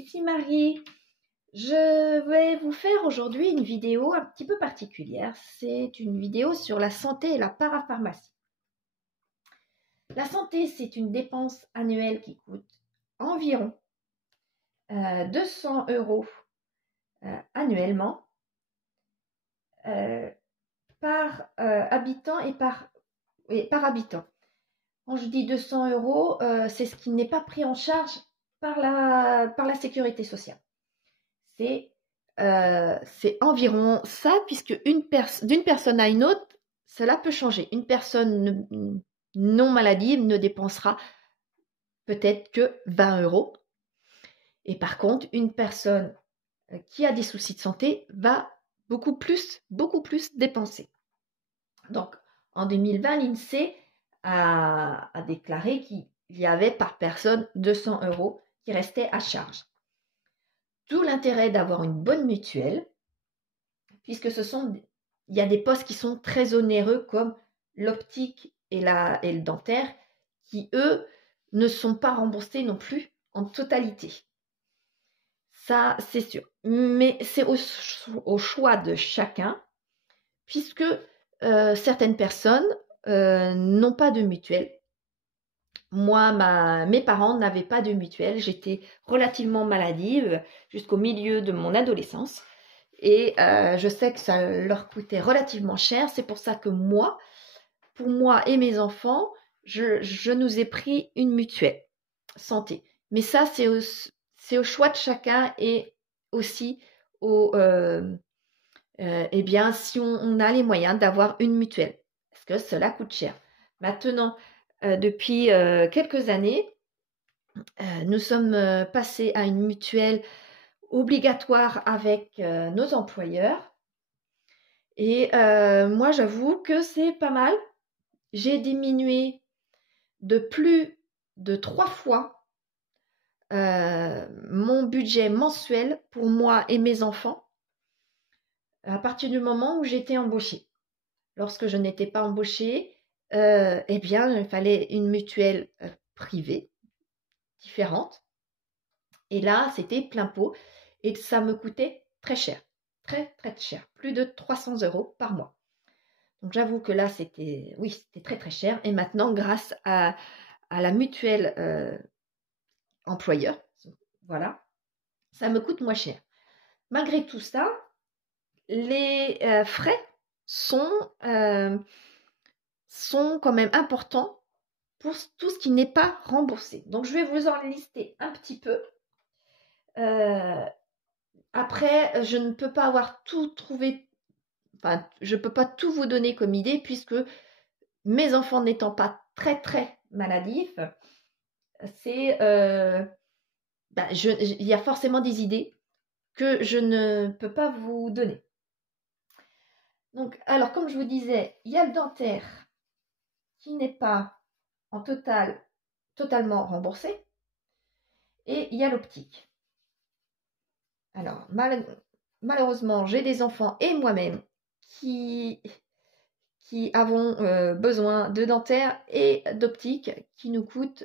ici Marie. Je vais vous faire aujourd'hui une vidéo un petit peu particulière. C'est une vidéo sur la santé et la parapharmacie. La santé, c'est une dépense annuelle qui coûte environ 200 € annuellement par habitant et par habitant. Quand je dis 200 €, c'est ce qui n'est pas pris en charge par la sécurité sociale. C'est environ ça, puisque d'une personne à une autre, cela peut changer. Une personne non maladive ne dépensera peut-être que 20 €. Et par contre, une personne qui a des soucis de santé va beaucoup plus dépenser. Donc, en 2020, l'INSEE a déclaré qu'il y avait par personne 200 € qui restaient à charge. D'où l'intérêt d'avoir une bonne mutuelle, puisque il y a des postes qui sont très onéreux comme l'optique et le dentaire, qui eux ne sont pas remboursés non plus en totalité. Ça, c'est sûr. Mais c'est au choix de chacun, puisque certaines personnes n'ont pas de mutuelle. Moi, mes parents n'avaient pas de mutuelle. J'étais relativement maladive jusqu'au milieu de mon adolescence. Et je sais que ça leur coûtait relativement cher. C'est pour ça que pour moi et mes enfants, je nous ai pris une mutuelle santé. Mais ça, c'est au choix de chacun et aussi eh bien, si on a les moyens d'avoir une mutuelle. Parce que cela coûte cher. Maintenant, depuis quelques années, nous sommes passés à une mutuelle obligatoire avec nos employeurs. Et moi, j'avoue que c'est pas mal. J'ai diminué de plus de 3 fois mon budget mensuel pour moi et mes enfants à partir du moment où j'étais embauchée. Lorsque je n'étais pas embauchée, eh bien, il fallait une mutuelle privée, différente. Et là, c'était plein pot. Et ça me coûtait très cher. Très, très cher. Plus de 300 € par mois. Donc, j'avoue que là, c'était très, très cher. Et maintenant, grâce à la mutuelle employeur, voilà, ça me coûte moins cher. Malgré tout ça, les frais sont quand même importants pour tout ce qui n'est pas remboursé. Donc, je vais vous en lister un petit peu. Après, je ne peux pas avoir tout trouvé, enfin, je ne peux pas tout vous donner comme idée puisque mes enfants n'étant pas très, très maladifs, il y a forcément des idées que je ne peux pas vous donner. Donc, alors, comme je vous disais, il y a le dentaire qui n'est pas en totalement remboursé et il y a l'optique. Alors, malheureusement, j'ai des enfants et moi-même qui avons besoin de dentaire et d'optique qui nous coûtent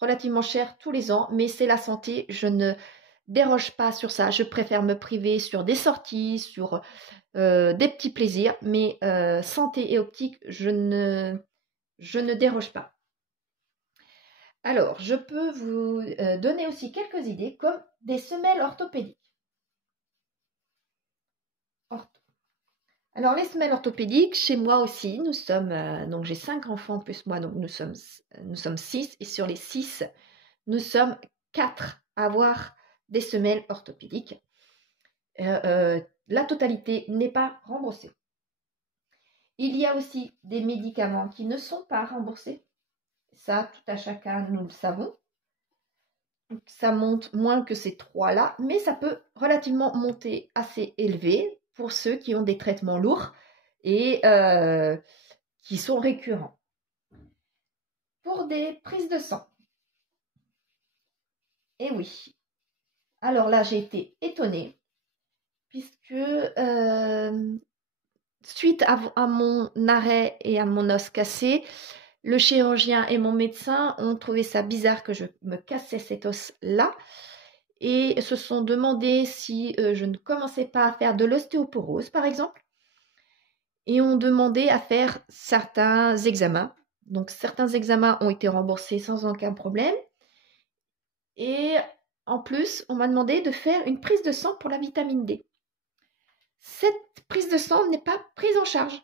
relativement cher tous les ans, mais c'est la santé, je ne déroge pas sur ça, je préfère me priver sur des sorties, sur des petits plaisirs, mais santé et optique, je ne déroge pas. Alors, je peux vous donner aussi quelques idées comme des semelles orthopédiques. Alors, les semelles orthopédiques, chez moi aussi, nous sommes, donc j'ai 5 enfants plus moi, donc nous sommes 6, et sur les 6, nous sommes 4 à avoir des semelles orthopédiques. La totalité n'est pas remboursée. Il y a aussi des médicaments qui ne sont pas remboursés. Ça, tout à chacun, nous le savons. Donc, ça monte moins que ces 3-là, mais ça peut relativement monter assez élevé pour ceux qui ont des traitements lourds et qui sont récurrents. Pour des prises de sang. Eh oui. Alors là, j'ai été étonnée puisque suite à mon arrêt et à mon os cassé, le chirurgien et mon médecin ont trouvé ça bizarre que je me cassais cet os-là. et se sont demandé si je ne commençais pas à faire de l'ostéoporose, par exemple, et ont demandé à faire certains examens. Donc, certains examens ont été remboursés sans aucun problème. Et en plus, on m'a demandé de faire une prise de sang pour la vitamine D. Cette prise de sang n'est pas prise en charge.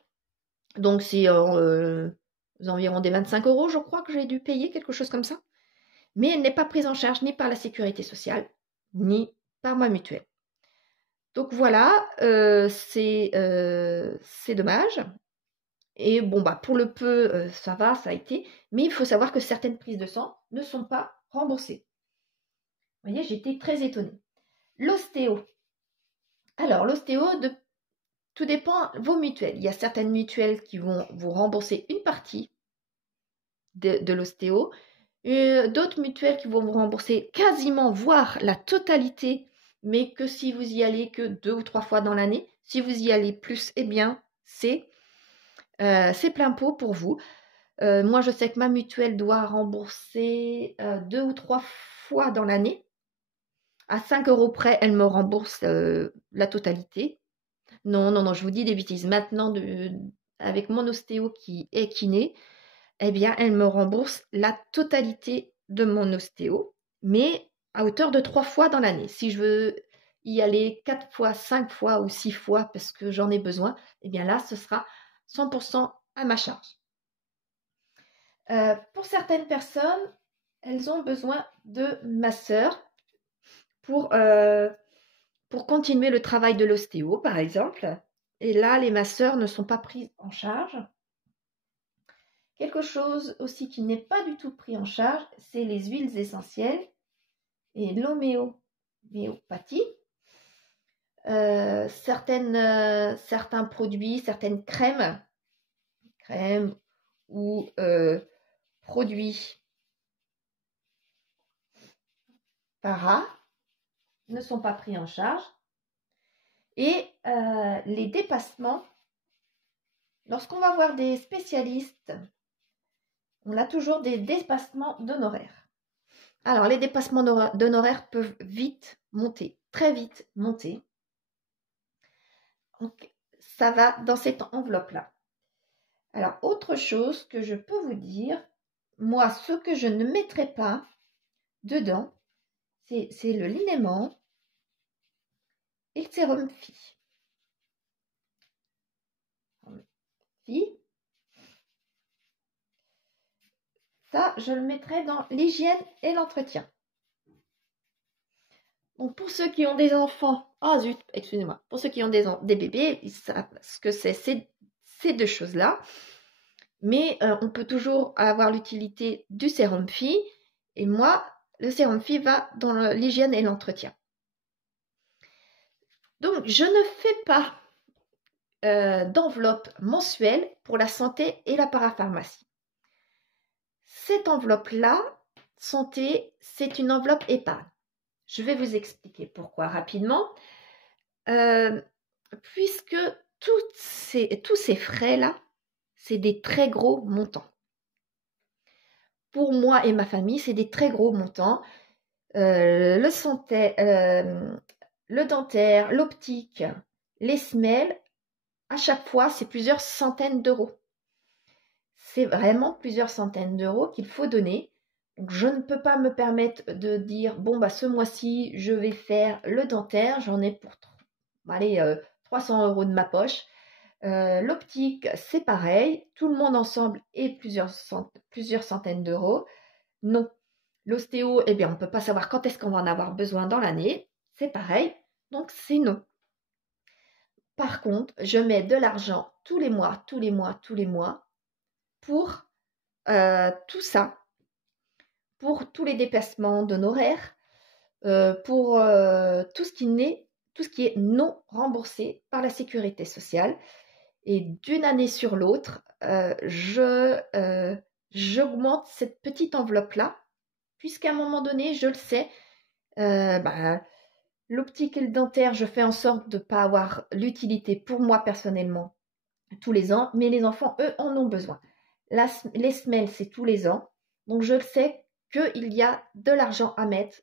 Donc, c'est environ des 25 €, je crois que j'ai dû payer, quelque chose comme ça. Mais elle n'est pas prise en charge ni par la sécurité sociale, ni par ma mutuelle. Donc voilà, c'est dommage. Et bon, bah, pour le peu, ça va, ça a été. Mais il faut savoir que certaines prises de sang ne sont pas remboursées. Vous voyez, j'étais très étonnée. L'ostéo. Alors, l'ostéo, tout dépend de vos mutuelles. Il y a certaines mutuelles qui vont vous rembourser une partie de l'ostéo. D'autres mutuelles qui vont vous rembourser quasiment, voire la totalité, mais que si vous y allez que 2 ou 3 fois dans l'année. Si vous y allez plus, eh bien, c'est plein pot pour vous. Moi, je sais que ma mutuelle doit rembourser 2 ou 3 fois dans l'année. À 5 € près, elle me rembourse la totalité. Non, je vous dis des bêtises. Maintenant, avec mon ostéo qui est kiné, eh bien, elle me rembourse la totalité de mon ostéo, mais à hauteur de 3 fois dans l'année. Si je veux y aller 4 fois, 5 fois ou 6 fois parce que j'en ai besoin, eh bien là, ce sera 100% à ma charge. Pour certaines personnes, elles ont besoin de masseurs pour continuer le travail de l'ostéo, par exemple. Et là, les masseurs ne sont pas pris en charge. Quelque chose aussi qui n'est pas du tout pris en charge, c'est les huiles essentielles et l'homéopathie. Certains produits, certaines crèmes ou produits para ne sont pas pris en charge. Et les dépassements, lorsqu'on va voir des spécialistes, on a toujours des dépassements d'honoraires. Alors, les dépassements d'honoraires peuvent vite monter, très vite monter. Donc, ça va dans cette enveloppe-là. Alors, autre chose que je peux vous dire, moi, ce que je ne mettrai pas dedans, c'est le linément et le sérum Phi. Ça, je le mettrai dans l'hygiène et l'entretien. Donc, pour ceux qui ont des enfants, excusez-moi, pour ceux qui ont des bébés, ils savent ce que c'est ces deux choses-là. Mais on peut toujours avoir l'utilité du sérum Phi. Et moi, le sérum Phi va dans l'hygiène et l'entretien. Donc, je ne fais pas d'enveloppe mensuelle pour la santé et la parapharmacie. Cette enveloppe-là, santé, c'est une enveloppe épargne. Je vais vous expliquer pourquoi rapidement. Puisque tous ces frais-là, c'est des très gros montants. Pour moi et ma famille, c'est des très gros montants. Le dentaire, l'optique, les semelles, à chaque fois, c'est plusieurs centaines d'euros. C'est vraiment plusieurs centaines d'euros qu'il faut donner. Donc, je ne peux pas me permettre de dire, bon, bah, ce mois-ci, je vais faire le dentaire. J'en ai pour 300 € de ma poche. L'optique, c'est pareil. Tout le monde ensemble et plusieurs centaines d'euros. Non. L'ostéo, eh bien, on ne peut pas savoir quand est-ce qu'on va en avoir besoin dans l'année. C'est pareil. Donc, c'est non. Par contre, je mets de l'argent tous les mois pour tout ça, pour tous les dépassements d'honoraires, pour tout ce qui est non remboursé par la sécurité sociale. Et d'une année sur l'autre, j'augmente cette petite enveloppe-là, puisqu'à un moment donné, je le sais, l'optique et le dentaire, je fais en sorte de ne pas avoir l'utilité pour moi personnellement tous les ans, mais les enfants, eux, en ont besoin. Les semelles, c'est tous les ans. Donc, je le sais qu'il y a de l'argent à mettre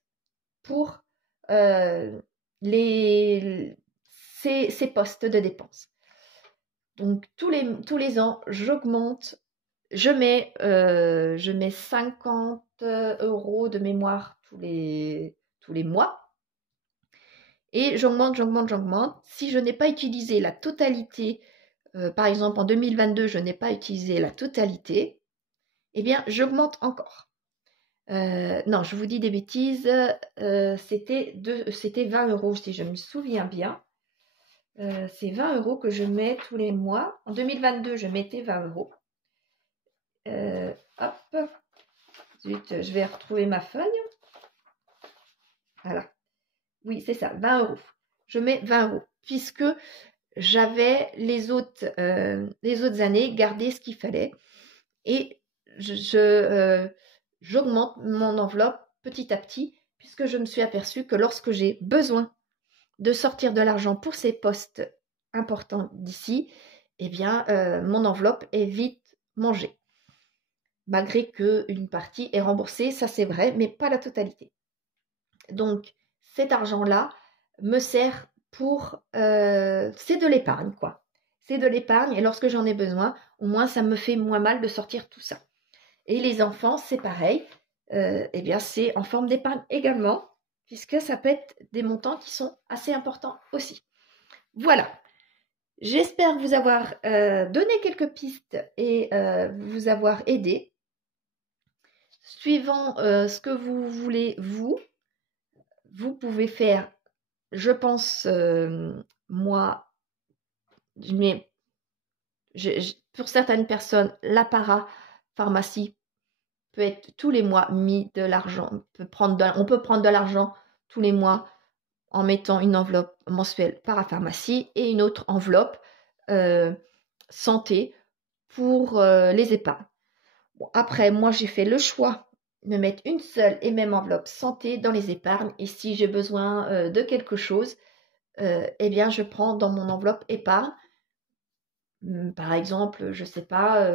pour ces postes de dépenses. Donc tous les ans, j'augmente, je mets 50 € de mémoire tous les mois. Et j'augmente. Si je n'ai pas utilisé la totalité, par exemple en 2022, je n'ai pas utilisé la totalité, eh bien j'augmente encore. Non, je vous dis des bêtises, c'était 20 € si je me souviens bien. C'est 20 € que je mets tous les mois. En 2022, je mettais 20 €. Hop, zut, je vais retrouver ma feuille. Voilà. Oui, c'est ça, 20 €. Je mets 20 € puisque j'avais les autres années gardé ce qu'il fallait et j'augmente mon enveloppe petit à petit puisque je me suis aperçue que lorsque j'ai besoin de sortir de l'argent pour ces postes importants d'ici, eh bien, mon enveloppe est vite mangée. Malgré qu'une partie est remboursée, ça c'est vrai, mais pas la totalité. Donc, cet argent-là me sert pour... c'est de l'épargne, quoi. C'est de l'épargne et lorsque j'en ai besoin, au moins ça me fait moins mal de sortir tout ça. Et les enfants, c'est pareil. Eh bien, c'est en forme d'épargne également, puisque ça peut être des montants qui sont assez importants aussi. Voilà. J'espère vous avoir donné quelques pistes et vous avoir aidé. Suivant ce que vous voulez, vous pouvez faire, je pense, moi, mais pour certaines personnes, la parapharmacie peut être tous les mois mis de l'argent. On peut prendre de l'argent tous les mois en mettant une enveloppe mensuelle parapharmacie et une autre enveloppe santé pour les épargnes. Bon, après, moi, j'ai fait le choix de mettre une seule et même enveloppe santé dans les épargnes. Et si j'ai besoin de quelque chose, eh bien, je prends dans mon enveloppe épargne. Par exemple, je ne sais pas,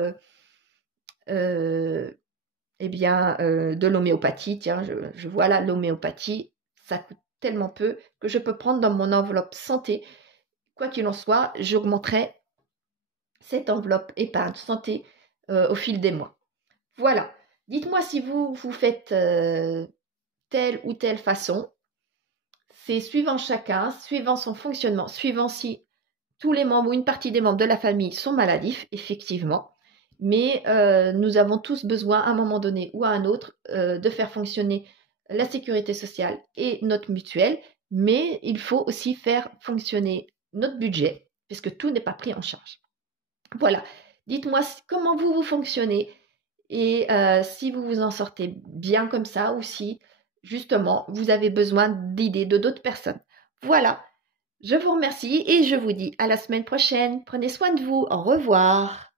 eh bien, de l'homéopathie. Tiens, je vois là l'homéopathie, ça coûte tellement peu que je peux prendre dans mon enveloppe santé. Quoi qu'il en soit, j'augmenterai cette enveloppe épargne santé au fil des mois. Voilà. Dites-moi si vous faites telle ou telle façon. C'est suivant chacun, suivant son fonctionnement, suivant si tous les membres ou une partie des membres de la famille sont maladifs, effectivement. Mais nous avons tous besoin, à un moment donné ou à un autre, de faire fonctionner la sécurité sociale et notre mutuelle. Mais il faut aussi faire fonctionner notre budget, puisque tout n'est pas pris en charge. Voilà. Dites-moi comment vous fonctionnez et si vous vous en sortez bien comme ça ou si, justement, vous avez besoin d'idées de d'autres personnes. Voilà. Je vous remercie et je vous dis à la semaine prochaine. Prenez soin de vous. Au revoir.